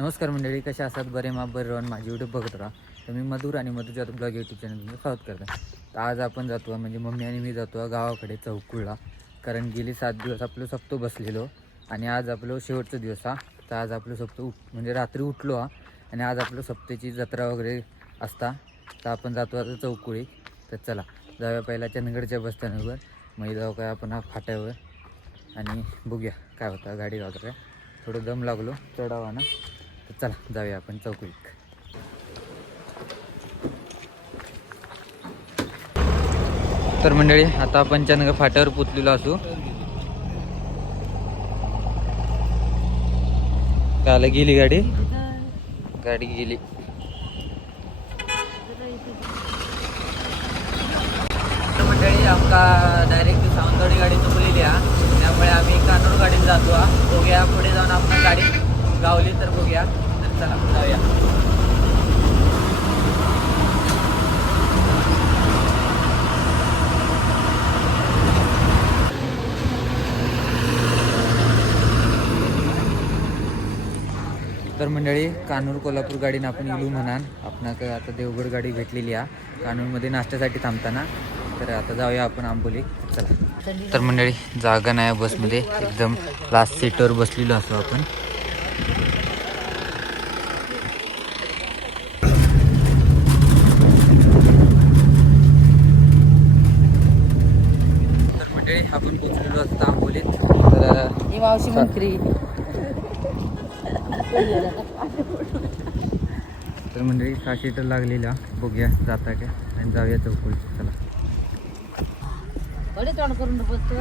नमस्कार मंडळी, कशा असतात? बरे माप बरे राहून माझी यूट्यूब बघत राहा. तर मी मधुर आणि मधुरच्या ब्लॉग यूट्यूब चॅनल स्वागत करतो. तर आज आपण जातो म्हणजे मम्मी आणि मी जातो गावाकडे चौकुळला, कारण गेली 7 दिवस आपलं सप्तो बसलेलो आणि आज आपलं शेवटचा दिवस हा. तर आज आपलं सप्तो म्हणजे रात्री उठलो हा आणि आज आपलं सप्तेची जत्रा वगैरे असता. तर आपण जातो आता चौकुळी. तर चला जाऊया पहिला चंदगडच्या बसस्थानकावर, मग जाऊ काय आपण फाट्यावर आणि बघूया काय होतं गाडी वगैरे. थोडं दम लागलो चढावा ना. तर चला जाऊया आपण चौकुळीत. तर मंडळी आता आपण चंदगड फाट्यावर पोचलेलो असू. काला गेली गाडी गेली. तर मंडळी आमका डायरेक्ट सावंतवाडी गाडी चुकलेली आहे, त्यामुळे आम्ही कानूर गाडीत जातो. बघूया पुढे जाऊन आपण गाडी गावली तर बघूया. तर चला जाऊया. तर मंडळी कानूर कोल्हापूर गाडीनं आपण गेलो म्हणान. आपणाक आता देवगड गाडी भेटलेली आहे कानूरमध्ये नाश्त्यासाठी थांबताना. तर आता जाऊया आपण आंबोली. चला. तर मंडळी जागा नाही बसमध्ये, एकदम लास्ट सीटवर बसलेलो असतो आपण. तर मंडळी आपण पोचलेलो असतो आंबोलीत. तर मावशी मंत्री. तर मंडळी 6 सीटर लागलेल्या, बघूया जाता काय आणि जाऊया चौकुळी. चला. तोंड करून बसतो.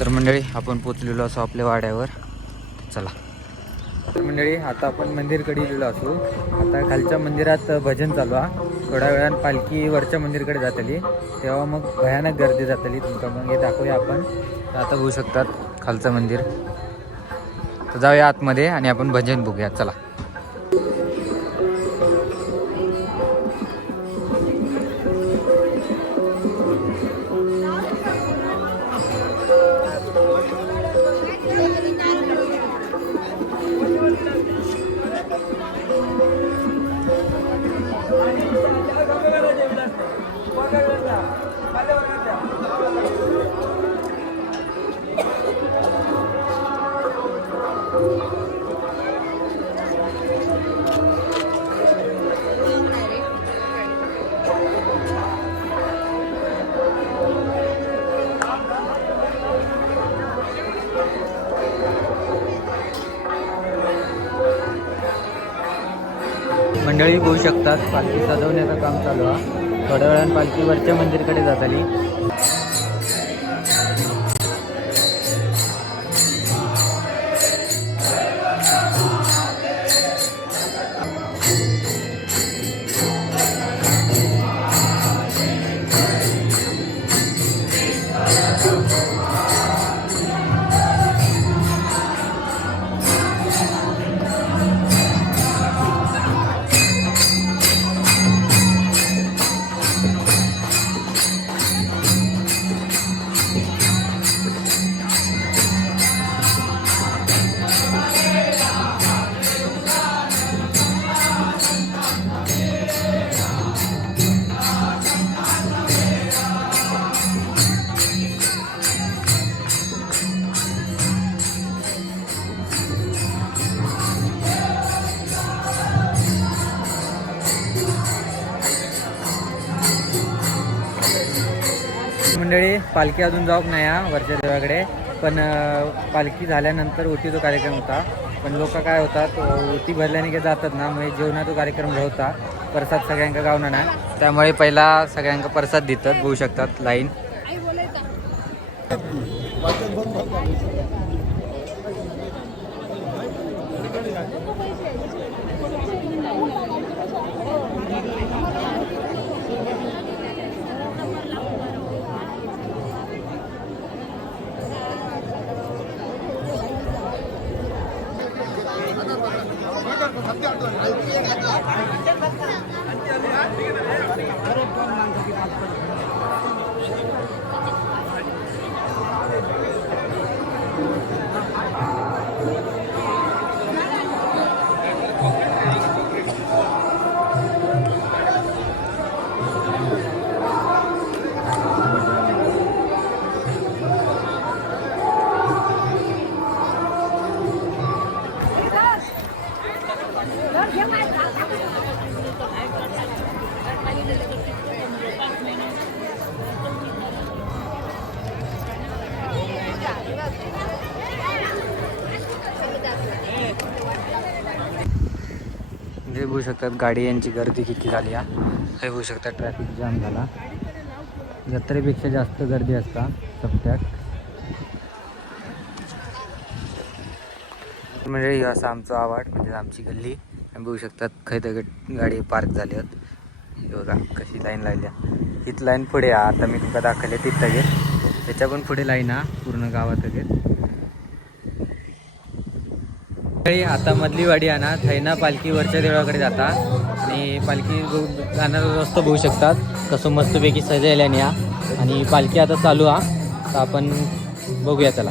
तर मंडळी आपण पोचलेलो असो आपल्या वाड्यावर. चला. तर मंडळी आता आपण मंदिरकडे गेलेलो असू. आता खालच्या मंदिरात भजन चालू आहे. थोड्या वेळानं पालखी वरच्या मंदिरकडे जातली, तेव्हा मग भयानक गर्दी जातली. तुमका मग हे दाखवूया आपण. तर आता बघू शकतात खालचं मंदिर. तर जाऊया आतमध्ये आणि आपण भजन बघूया. चला. मंडळी बघू शकतात पालखी सजवण्याचं काम चालू आहे. थोड्या वेळानं पालखी वरच्या मंदिरकडे जातली. मंडळी पालखी अजून जाऊक नाही हा वरच्या देवाकडे, पण पालखी झाल्यानंतर ओटी जो कार्यक्रम होता. पण लोक काय होतात ओटी भरल्याने की जातात ना, म्हणजे जेवणाचा कार्यक्रम होता. प्रसाद सगळ्यांका गावना ना, त्यामुळे पहिला सगळ्यांका प्रसाद देतात. बघू शकतात लाईन. हे बघू शकतात गाडी यांची गर्दी किती झाली आहे. हे बघू शकतात ट्रॅफिक जाम झाला. जत्रेपेक्षा जास्त गर्दी असता सप्त्याक. म्हणजे असं आमचं आवाड म्हणजे आमची गल्ली. बघू शकतात खैर गाडी पार्क झाली आहेत. बघा कशी लाईन लागल्या. हीच लाईन पुढे आता मी तुमका दाखवले तिथं गे त्याच्या पण पुढे लाईन हा पूर्ण गावात गे. आता मधली वाडी आहे ना थैना पालखी वरच्या देवळाकडे जाता आणि पालखी जाणारा रस्ता बघू शकतात कसं मस्तपैकी सजवल्याने या आणि पालखी आता चालू हा. तर आपण बघूया चला.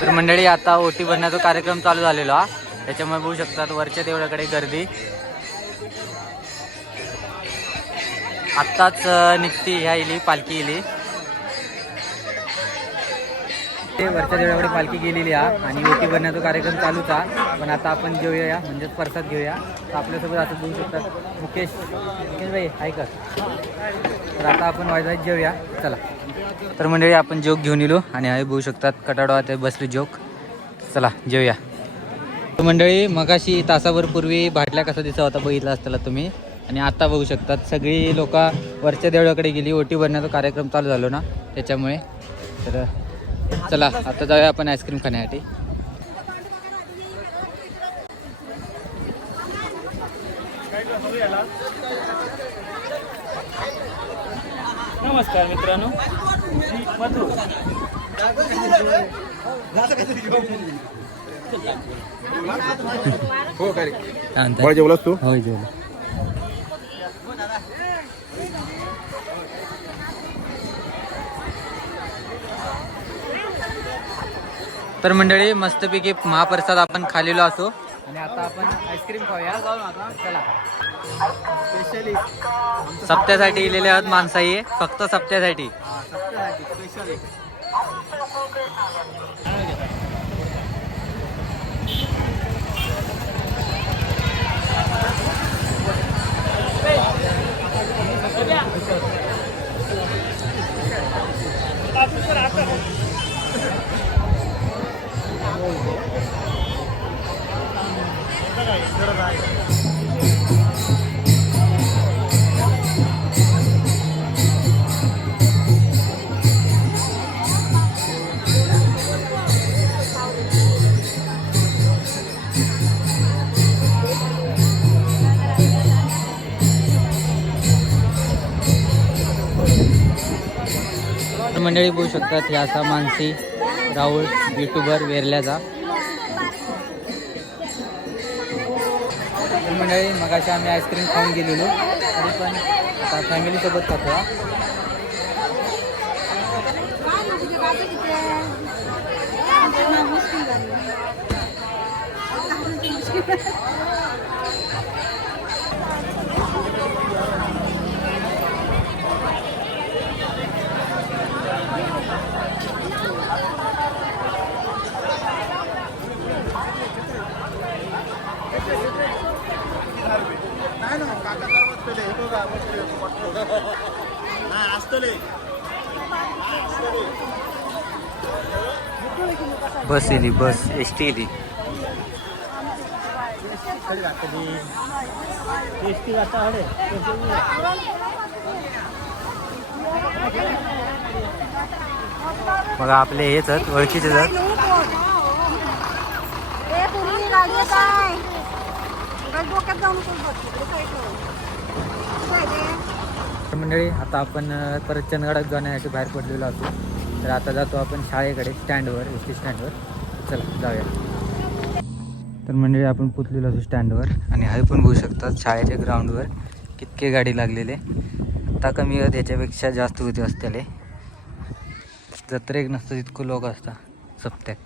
तर मंडळी आता ओटी भरण्याचा कार्यक्रम चालू झालेला हा. त्याच्यामुळे बघू शकतात वरच्या देवळाकडे गर्दी आत्ताच निघती ह्या इली पालखी इली. वरच्या देवळाकडे पालखी गेलेली हा आणि ओटी भरण्याचा कार्यक्रम चालूच हा. पण आता आपण जेवूया म्हणजेच प्रसाद घेऊया. तर आपल्यासोबत आता बघू शकतात मुकेश भाई ऐका. तर आता आपण वाजवायच जेवूया चला. तर मंडळी आपण जोक घेऊन येलो आणि हे बघू शकतात कटाडवा ते बसले जोक. चला जेवूया. तर मंडळी मगाशी तासाभर पूर्वी भाटल्या कसा दिसत होता बघितला असताना तुम्ही. आणि आता बघू शकतात सगळी लोक वरच्या देवळाकडे गेली. ओटी भरण्याचा कार्यक्रम चालू झालो ना त्याच्यामुळे. तर चला आता जाऊया आपण आईस्क्रीम खाण्यासाठी. नमस्कार मित्रांनो, मधु हो काय जेवलास तू? हो जेवलो. तर मंडळी मस्तपैकी महाप्रसाद आपण खालेलो असो आणि आता आपण आईस्क्रीम खाऊया. चला स्पेशली सप्त्यासाठी इलेले आहात माणसाही, फक्त सप्त्यासाठी. स्पेशली मंडळी बघू शकतात हे असा मानसी राहुल युट्यूबर वेरल्याचा. तर मंडळी मगाशी आम्ही आईस्क्रीम खाऊन गेलेलो, तरी पण आता फॅमिलीसोबत खातो. बस येली, बस एस टी येली. बघा आपले हेच आहेत, ओळखीचे आहेत. मंडळी आता आपण परत चंदगडात जाण्यासाठी बाहेर पडलेलो असतो. तर आता जातो आपण शाळेकडे, स्टँडवर, एस टी स्टँडवर. चला जाऊया. तर मंडळी आपण पोचलेलो असतो स्टँडवर आणि हे पण बघू शकतात शाळेच्या ग्राउंडवर कितके गाडी लागलेले. आता कमी होत, याच्यापेक्षा जास्त होते असतेले. जत्रेक नसतं तितकं लोक असतात सप्त्याक.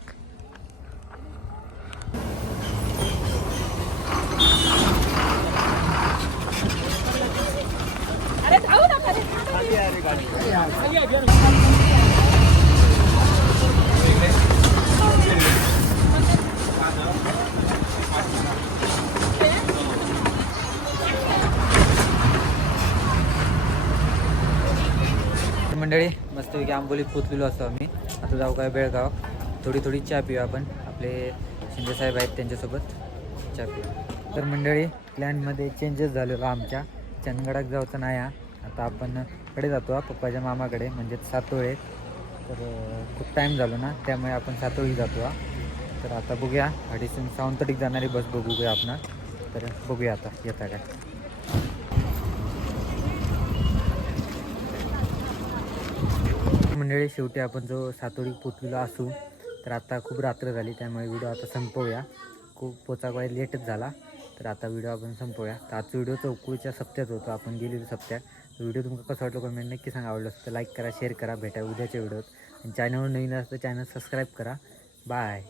मंडळी मस्तपैकी आंबोलीत पोचलेलो असतो आम्ही. आता जाऊ काय बेळगाव, थोडी चहा पिऊया आपण. आपले शिंदेसाहेब आहेत त्यांच्यासोबत चहा पिऊ. तर मंडळी प्लॅनमध्ये चेंजेस झालेला आमच्या. चंदगडात जाऊचं नाही. आता आपण कडे जातो पप्पाच्या मामाकडे, म्हणजे सातोळे. तर खूप टाईम झालो ना, त्यामुळे आपण सातोळी जातो. तर आता बघूया, अडीचून सावंतवाडीत जाणारी बस बघूया आपण. तर बघूया आता येता काय. मंडळी शेवटी आपण जो सातोळी पोचलेलो असू. तर आता खूप रात्र झाली, त्यामुळे व्हिडिओ आता संपवूया. खूप पोचायला लेटच झाला, तर आता व्हिडिओ आपण संपवूया. तर आजचा व्हिडिओ चौकुळच्या सप्त्यात होतो, आपण गेलेलो सप्त्यात. व्हिडिओ तुमका कसं वाटलं कमेंट नक्की सांगा. आवडलं असतं तर लाईक करा, शेअर करा. भेटा उद्याच्या व्हिडिओत. आणि चॅनलवर नवीन असतं चॅनल सबस्क्राईब करा. बाय.